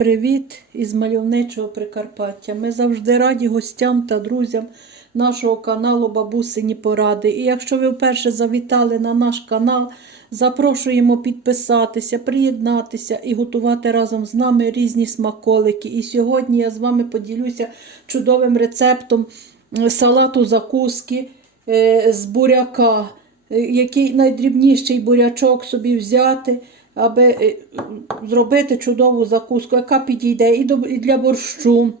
Привіт із мальовничого Прикарпаття. Ми завжди раді гостям та друзям нашого каналу Бабусині Поради. І якщо ви вперше завітали на наш канал, запрошуємо підписатися, приєднатися і готувати разом з нами різні смаколики. І сьогодні я з вами поділюся чудовим рецептом е, салату закуски е, з буряка. Е, Який найдрібніший бурячок собі взяти, аби е, зробити чудову закуску, яка підійде і, для борщу,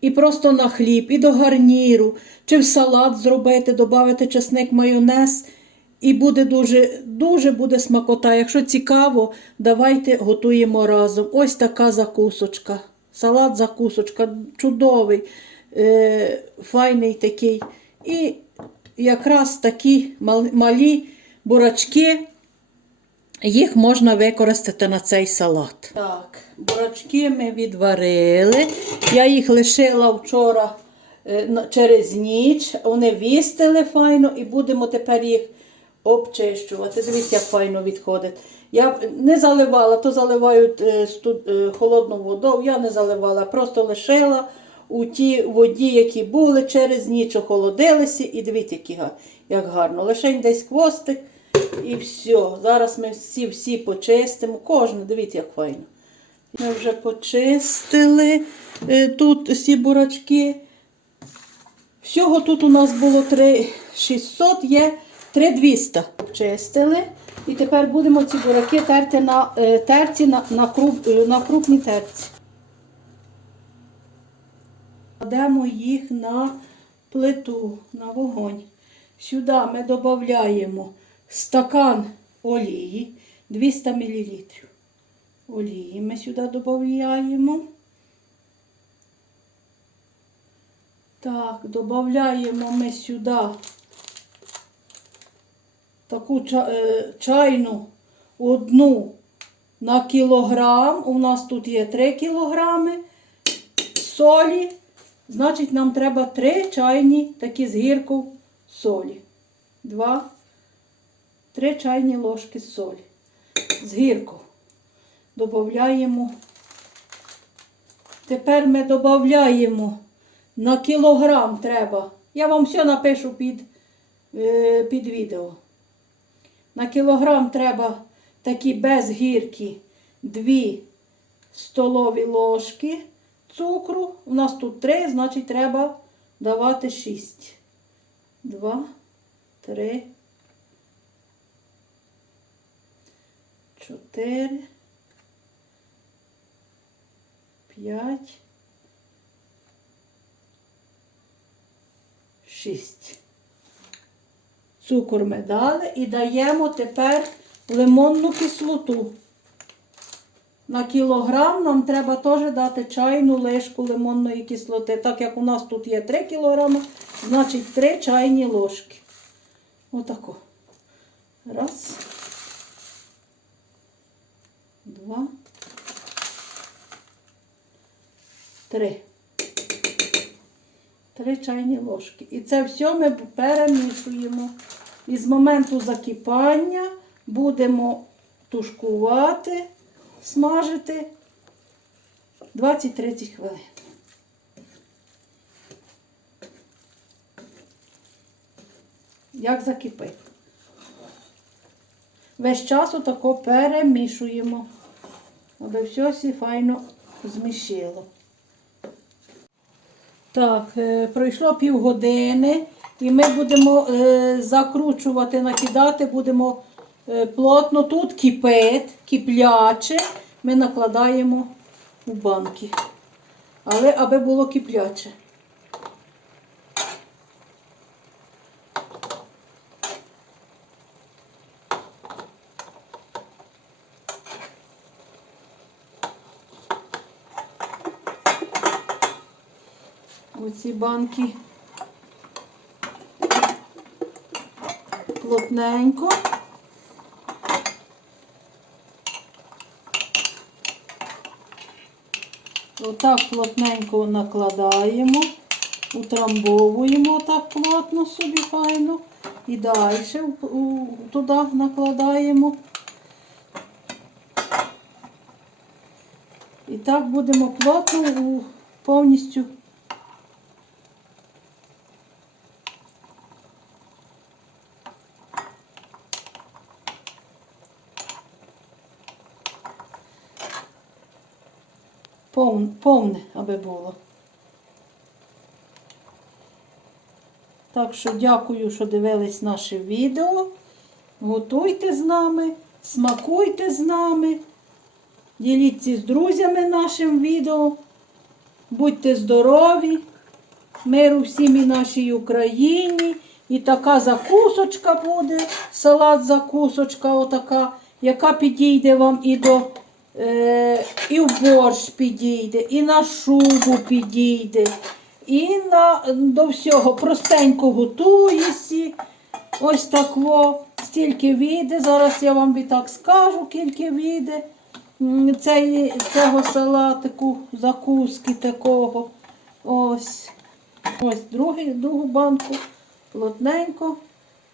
і просто на хліб, і до гарніру, чи в салат зробити, додати чесник, майонез. І буде дуже, дуже буде смакота. Якщо цікаво, давайте готуємо разом. Ось така закусочка. Салат закусочка, чудовий, е, файний такий. І якраз такі мал- малі бурачки, їх можна використати на цей салат. Так, бурачки ми відварили. Я їх лишила вчора е, через ніч. Вони вістили файно і будемо тепер їх обчищувати. Дивіться, як файно відходить. Я не заливала, то заливають е, е, холодну воду. Я не заливала, просто лишила у тій воді, які були через ніч охолодилися. І дивіться, як гарно. Лишень десь хвостик і все. Зараз ми всі всі почистимо. Кожен, дивіться, як файно. Ми вже почистили е, тут всі бурачки. Всього тут у нас було 3600, є 3200. Чистили. І тепер будемо ці бураки терти на е, терці на, на, круп, е, на крупній терці. Кладемо їх на плиту, на вогонь. Сюди ми додаємо стакан олії 200 мл. Олії ми сюди додаємо. Так, додаємо ми сюди таку е, чайну одну на кілограм. У нас тут є 3 кілограми солі. Значить, нам треба 3 чайні такі з гірку солі. Два, три чайні ложки солі. З. Додаємо. Тепер ми додаємо на кілограм треба. Я вам все напишу під, е, під відео. На кілограм треба такі без гірки 2 столові ложки цукру. У нас тут 3, значить треба давати 6. 2, 3, 4, 5, 6. Цукор ми дали і даємо тепер лимонну кислоту. На кілограм нам треба теж дати чайну лишку лимонної кислоти. Так як у нас тут є 3 кілограми, значить 3 чайні ложки. Отако. Раз. Два. Три. Три чайні ложки. І це все ми перемішуємо. І з моменту закипання будемо тушкувати, смажити 20-30 хвилин. Як закипить. Весь час отако перемішуємо, аби все всі файно змішило. Так, е, пройшло півгодини, і ми будемо е, закручувати, накидати, будемо е, плотно. Тут кипить, кипляче, ми накладаємо у банки. Але аби було кипляче. Оці банки плотненько. Отак плотненько накладаємо, утрамбовуємо так плотно собі файно. І далі туди накладаємо. І так будемо плотно повністю. Повне, аби було. Так що дякую, що дивились наше відео. Готуйте з нами, смакуйте з нами. Діліться з друзями нашим відео. Будьте здорові, миру всім і нашій Україні. І така закусочка буде, салат закусочка, отака, яка підійде вам і до і в борщ підійде, і на шубу підійде, і на, до всього простенько готуєсі. Ось так стільки війде. Зараз я вам і так скажу, скільки війде цей, цього салатику, закуски такого. Ось. Ось другий, другу банку плотненько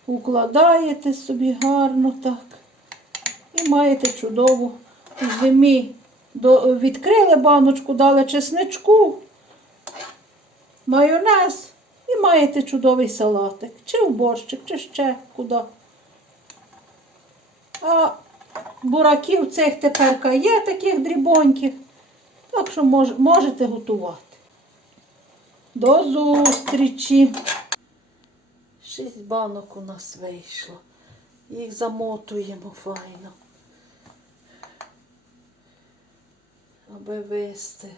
укладаєте собі гарно так. І маєте чудову зимі. Відкрили баночку, дали чесничку, майонез і маєте чудовий салатик. Чи в борщик, чи ще куди. А бураків цих тепер є таких дрібоньких. Так що мож, можете готувати. До зустрічі! Шість банок у нас вийшло. Їх замотуємо файно. Аби вистигли.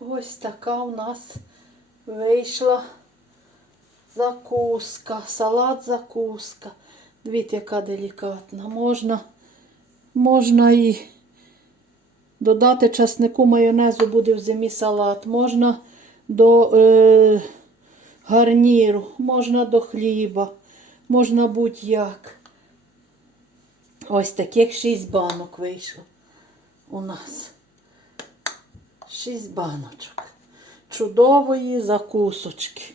Ось така у нас вийшла закуска, салат закуска. Дивіться, яка делікатна. Можна, можна і додати часнику майонезу буде в зимі салат. Можна до е, гарніру, можна до хліба, можна будь-як. Ось таких шість банок вийшло у нас. Шість баночок. Чудової закусочки.